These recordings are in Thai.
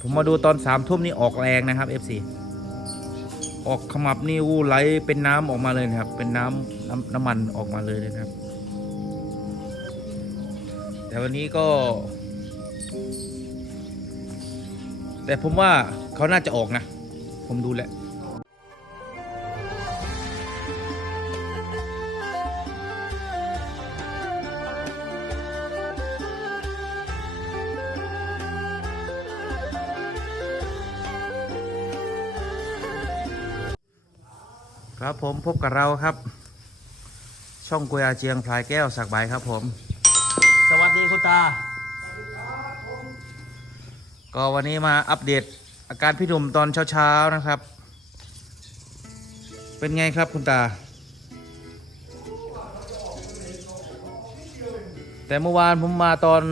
ผมมาดูตอนสามทุ่มนี่ออกแรงนะครับ FC ออกขมับนี่อู้ไหลเป็นน้ำออกมาเลยนะครับ เป็นน้ำน้ำน้ำมันออกมาเลยนะครับ แต่วันนี้ก็ แต่ผมว่าเขาน่าจะออกนะ ผมดูแหละ ครับผมพบกับเราครับ ช่องกุยอาเจียงพลายแก้วสักใบครับผม สวัสดีคุณตา ก็วันนี้มาอัปเดตอาการพี่หนุ่มตอนเช้าๆนะครับ เป็นไงครับคุณตา แต่เมื่อวานผมมาตอน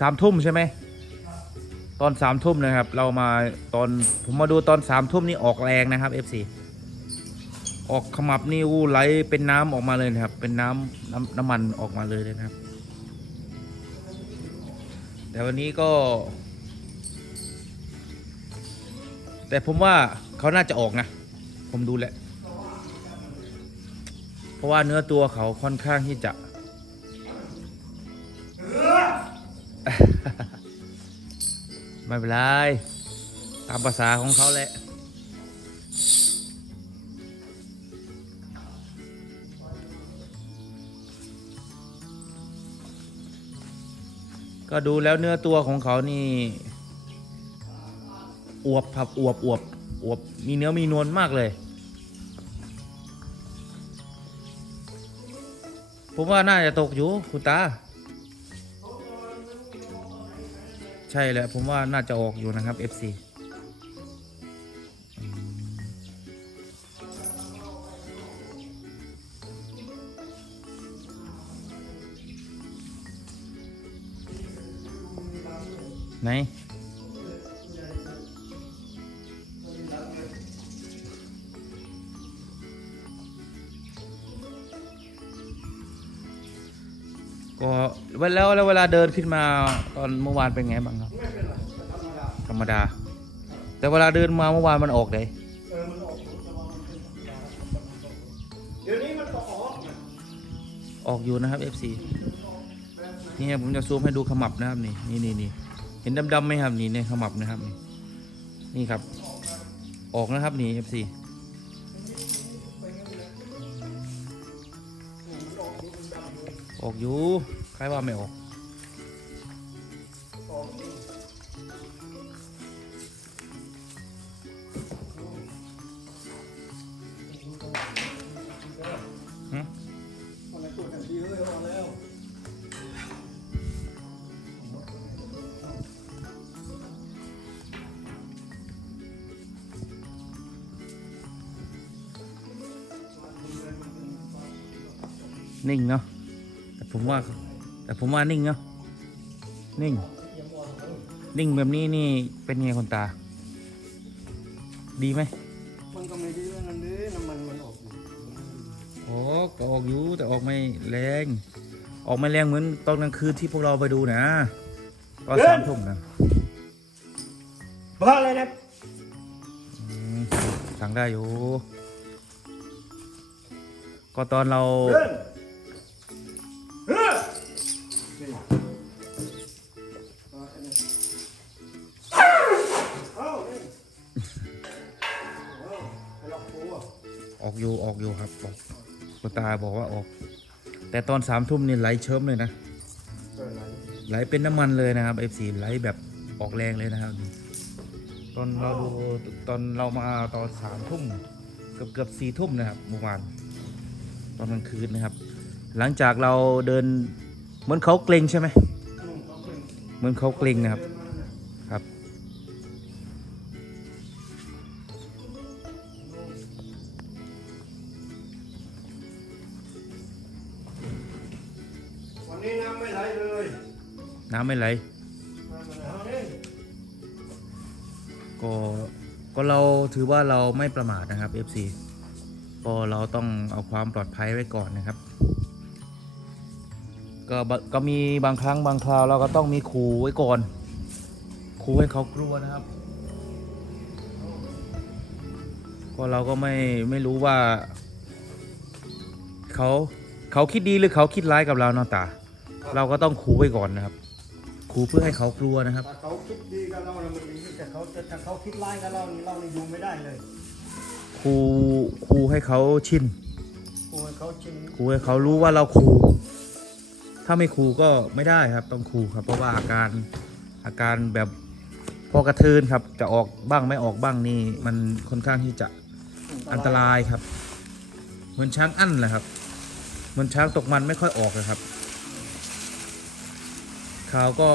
สามทุ่มใช่ไหม ตอนสามทุ่มนะครับ เรามาตอนผมมาดูตอนสามทุ่มนี่ออกแรงนะครับ FC ออกขมับนี่อู้ไหลเป็นน้ำออกมาเลยนะครับ เป็นน้ำน้ำน้ำมันออกมาเลยนะครับ แต่วันนี้ก็ แต่ผมว่าเขาน่าจะออกนะ ผมดูแหละ เพราะว่าเนื้อตัวเขาค่อนข้างที่จะ ไม่เป็นไร ตามภาษาของเขาแหละก็ดูแล้วเนื้อตัวของเขานี่อวบครับอวบอวบอวบมีเนื้อมีนวลมากเลย ผมว่าน่าจะตกอยู่คุณตา ใช่แหละผมว่าน่าจะออกอยู่นะครับ FC ไหน ก็เวลาแล้วเวลาเดินขึ้นมาตอนเมื่อวานเป็นไงบ้างครับ ธรรมดา แต่เวลาเดินมาเมื่อวานมันออกเลยออกผลแต่ว่ามันเป็นธรรมดาเดี๋ยวนี้มันก็ออกนะออกอยู่นะครับ FC นี่ผมจะซูมให้ดูขมับนะครับนี่นี่นี่นี่เห็นดำๆไหมครับนี่ในขมับนะครับนี่นี่ครับ ออกนะครับนี่ FC ออกอยู่ใครว่าไม่ออกออกจริงหึมันตัวกันดีเลยออกแล้วนิ่งเนาะ ผมว่า แต่ผมว่านิ่งเนาะนิ่งยังอ่อนเลยนิ่งแบบนี้นี่เป็นไงคนตา ดีไหมมันก็ไม่ดีว่างั้นเลยน้ำมันมันออกอยู่ออกก็ออกอยู่แต่ออกไม่แรง ออกไม่แรงเหมือนตอนกลางคืนที่พวกเราไปดูนะตอนสามทุ่มนะบ้าเลยนะอืมสั่งได้อยู่ ก็ตอนเราเดินเฮ้ยนี่เออกอยู่ออกอยู่ครับบอกคุณตาบอกว่าออก แต่ตอนสามทุ่มนี่ไหลเชิมเลยนะ ไหลเป็นน้ำมันเลยนะครับ F4 ไหลแบบออกแรงเลยนะครับ ตอนเราดูตอนเรามาตอนสามทุ่มเกือบเกือบสี่ทุ่มนะครับเมื่อวานตอนกลางคืนนะครับ หลังจากเราเดิน มือนเขาเกรงใช่ไหมอืมเขาเป็นเหมือนเขาเกรงนะครับเดินมาน่ะครับวันนี้น้ำไม่ไหลเลย น้ำไม่ไหลน้ำไม่ไหลเอานี่ก็ก็เราถือว่าเราไม่ประมาทนะครับ FC ก็เราต้องเอาความปลอดภัยไว้ก่อนนะครับ ก็บะก็มีบางครั้งบางคราวเราก็ต้องมีขู่ไว้ก่อนขู่ให้เขากลัวนะครับ ก็เราก็ไม่ไม่รู้ว่าเขาเขาคิดดีหรือเขาคิดร้ายกับเราเนาะตา เราก็ต้องขู่ไว้ก่อนนะครับขู่เพื่อให้เขากลัวนะครับ ถ้าเขาคิดดีกับเราเนี่ยมันดีแต่เขาจะถ้าเขาคิดร้ายกับเรานี่เรานี่อยู่ไม่ได้เลยขู่ขู่ให้เขาชิน กลัวเขาชิง ขู่ให้เขารู้ว่าเราขู่ ถ้าไม่ขู่ก็ไม่ได้ครับต้องขู่ครับ เพราะว่าอาการอาการแบบพอกระเทือนครับ จะออกบ้างไม่ออกบ้างนี่มันค่อนข้างที่จะอันตรายครับ เหมือนช้างอั้นแหละครับ เหมือนช้างตกมันไม่ค่อยออกเลยครับข่าวก็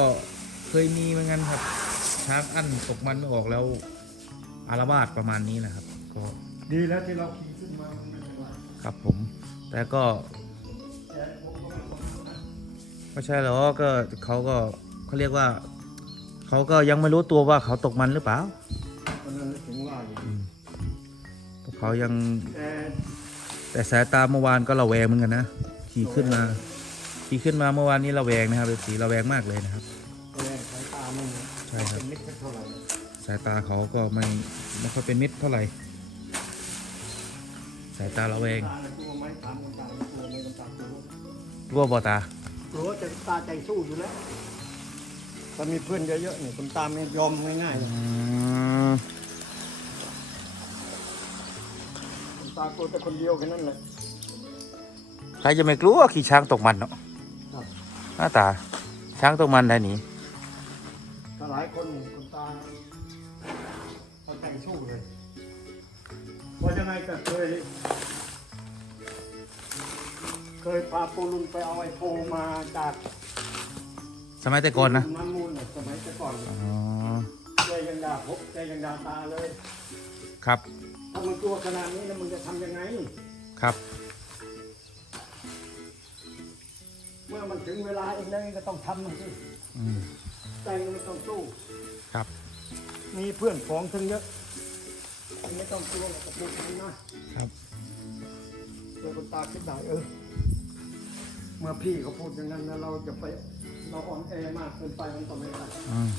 เคยมีเหมือนกันครับ ช้างอั้นตกมันไม่ออกแล้วอารวาสประมาณนี้นะครับ ก็ดีแล้วที่เราขี่ขึ้นมามันไม่เป็นไรครับผม แต่ก็ ไม่ใช่หรอกก็เขาก็เขาเรียกว่าเขาก็ยังไม่รู้ตัวว่าเขาตกมันหรือเปล่าวันนั้นถึงว่าอยู่เพราะเขายังแต่แต่สายตาเมื่อวานก็ระแวงเหมือนกันนะขี่ขึ้นมาขี่ขึ้นมาเมื่อวานนี้ระแวงนะครับสีระแวงมากเลยนะครับแรงสายตามันใช่ครับเป็นมิตรเท่าไหร่สายตาเขาก็ไม่ไม่ค่อยเป็นมิตรเท่าไหร่สายตาระแวงตาเนี่ยกลัวไหมถามคนตา กลัวไหมคนตากลัวรั่วบอตากลัวจะตาใจสู้อยู่แล้วถ้ามีเพื่อนเยอะๆเนี่ยคนตามเนี่ยยอมง่ายๆเลยอืมคนตากลัวแต่คนเดียวแค่นั้นแหละใครจะไม่กลัวขี่ช้างตกมันเนาะครับหน้าตา ช้างตกมันได้หนีถ้าหลายคนคนตาเขาใจสู้เลยเพราะยังไงก็เคย เคยพาปูลุนไปเอาไอ้โพมาจากสมัยแต่ก่อนนะน้ำมูลน่ะสมัยแต่ก่อนอ๋อแกยังด่าพบแกยังด่าตาเลยครับถ้ามันกลัวขนาดนี้แล้วมึงจะทำยังไง ครับ เมื่อมันถึงเวลาเองแล้วเองก็ต้องทำมันสิอืมใจมันต้องสู้ ครับมีเพื่อนของทั้งเยอะไม่ต้องกลัวหรอกกับพวกนี้นะครับ เดี๋ยวคนตาคิดได้เออเมื่อพี่เขาพูดอย่างนั้นแล้วเราจะไปเราอ่อนแอมากเกินไปมันก็ไม่ได้อืม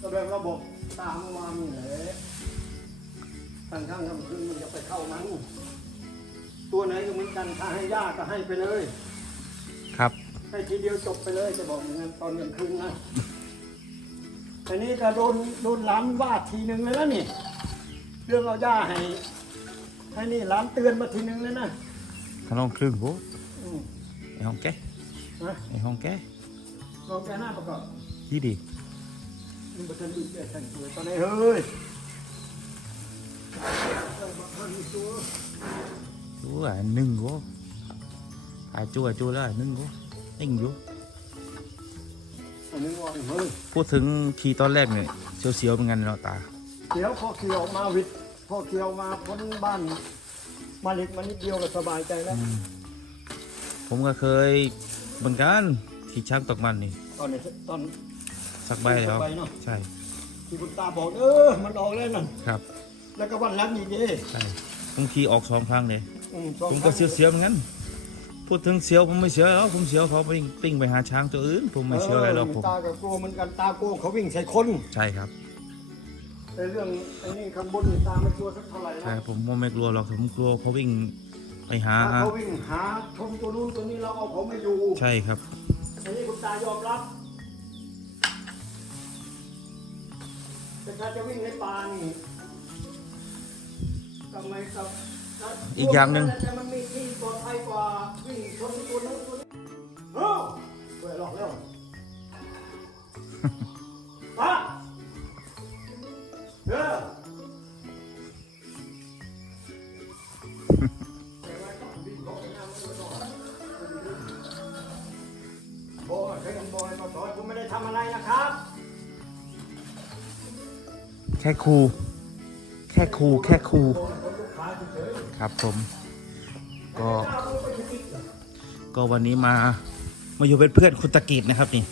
ก็แบบเราบอกตามเมื่อวานนี่แหละทั้งทั้งทำคืนมันจะไปเข้ามันตัวไหนก็เหมือนกันถ้าให้ยากก็ให้ไปเลย ครับ ให้ทีเดียวจบไปเลยจะบอกอย่างนั้นตอนกลางคืนนะแต่นี้ก็โดนโดนหล้านว่าทีหนึ่งเลยแล้วนี่ เรื่องเอาย่าให้ให้นี่หล้านเตือนมาทีหนึ่งเลยนะ ขนมครึ่งโว้อืมไอห้องแกนะไอห้องแกลองแกหน้าประกอบดีดีมันบันทึกอีกแค่ตัวตอนนี้เฮ้ยเอามาทำอีกตัวดูอะหนึ่งโว้หายจัวจัวแล้วหนึ่งโว้นิ่งอยู่อันนี้ว่าเฮ้ยพูดถึงขี่ตอนแรกเนี่ยเสียวๆเหมือนกันเนาะตาเดี๋ยวพอเคียวมาวิทย์พอเคียวมาพ้นบ้าน มาเล็กมานิดเดียวก็สบายใจแล้วผมก็เคยเหมือนกันขี่ช้างตกมันนี่ตอนนี้ตอนสักใบแล้วสักใบเนอะใช่ที่คุณตาบอกเออมันออกแล้วนั่นครับ แล้วก็วันหลังอีกเด้ใช่ผมขี่ออกสองครั้งเลยอืสองผมก็ครั้งเสียวๆเหมือนกันพูดถึงเสียวผมไม่เสียวแล้วผมเสียวเขาไปปิ้งไปหาช้างตัวอื่น ผมไม่เสียวอะไรหรอกผมตากับกลัวเหมือนกันตากลัวเขาวิ่งใส่คนใช่ครับ แต่เรื่องไอ้นี่ข้างบนนี่ตาไม่กลัวสักเท่าไหร่ใช่นะผมว่าไม่กลัวหรอกผมกลัวเขาวิ่งไปหา ถ้าเขาวิ่งหาชนตัวนู้นตัวนี้เราเอาเขาไม่อยู่ใช่ครับ อันนี้คุณตายอมรับ แต่ถ้าจะวิ่งในป่านี่ทำไมครับอีกอย่างหนึ่ง แต่มันมีที่ปลอดภัยกว่าวิ่งชนตัวนู้นตัวนี้เฮ้ยเปิดหลอกแล้วป้า เด้อโอ้ยเคยบอยมาสอนผมไม่ได้ทำอะไรนะครับ แค่ครู แค่ครู แค่ครู ครับผม ก็ ก็วันนี้มา มาอยู่เป็นเพื่อนคุณตะกีดนะครับนี่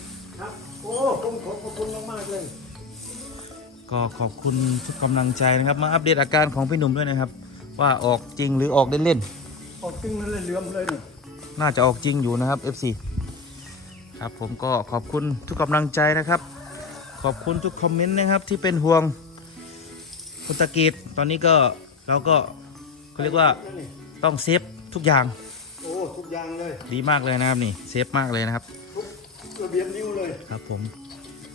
ก็ขอบคุณทุกกำลังใจนะครับ มาอัปเดตอาการของพี่หนุ่มด้วยนะครับ ว่าออกจริงหรือออกเล่นออกติ้งนั่นเลยเหลื่อมเลยเนี่ยๆน่าจะออกจริงอยู่นะครับ FC ครับผมก็ขอบคุณทุกกำลังใจนะครับ ขอบคุณทุกคอมเมนต์นะครับที่เป็นห่วงคุณตะกีดตอนนี้ก็เราก็เขาเรียกว่านั่นนี่ต้องเซฟทุกอย่างโอ้ทุกอย่างเลย ดีมากเลยนะครับนี่เซฟมากเลยนะครับ ทุกระเบียบนิ้วเลย ครับผม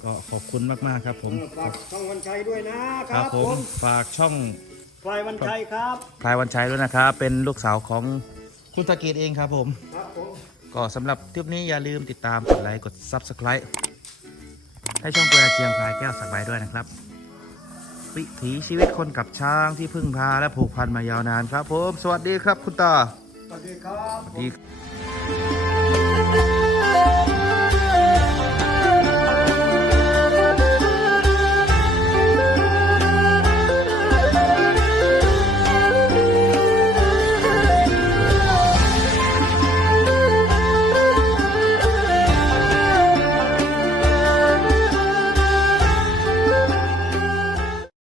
ก็ขอบคุณมากๆครับผมเออฝากช่องวันชัยด้วยนะคครัรับบผมฝากช่องพลายวันชัยครับ พลายวันชัยด้วยนะครับเป็นลูกสาวของคุณตะกีดเองครับผม ครับผมก็สำหรับคลิปนี้อย่าลืมติดตามกดไลค์กด Subscribe ให้ช่องตัวเชียงพลายแก้วสักใบด้วยนะครับ วิถีชีวิตคนกับช้างที่พึ่งพาและผูกพันมายาวนานครับผม สวัสดีครับคุณตาสวัสดีครับ สวัสดี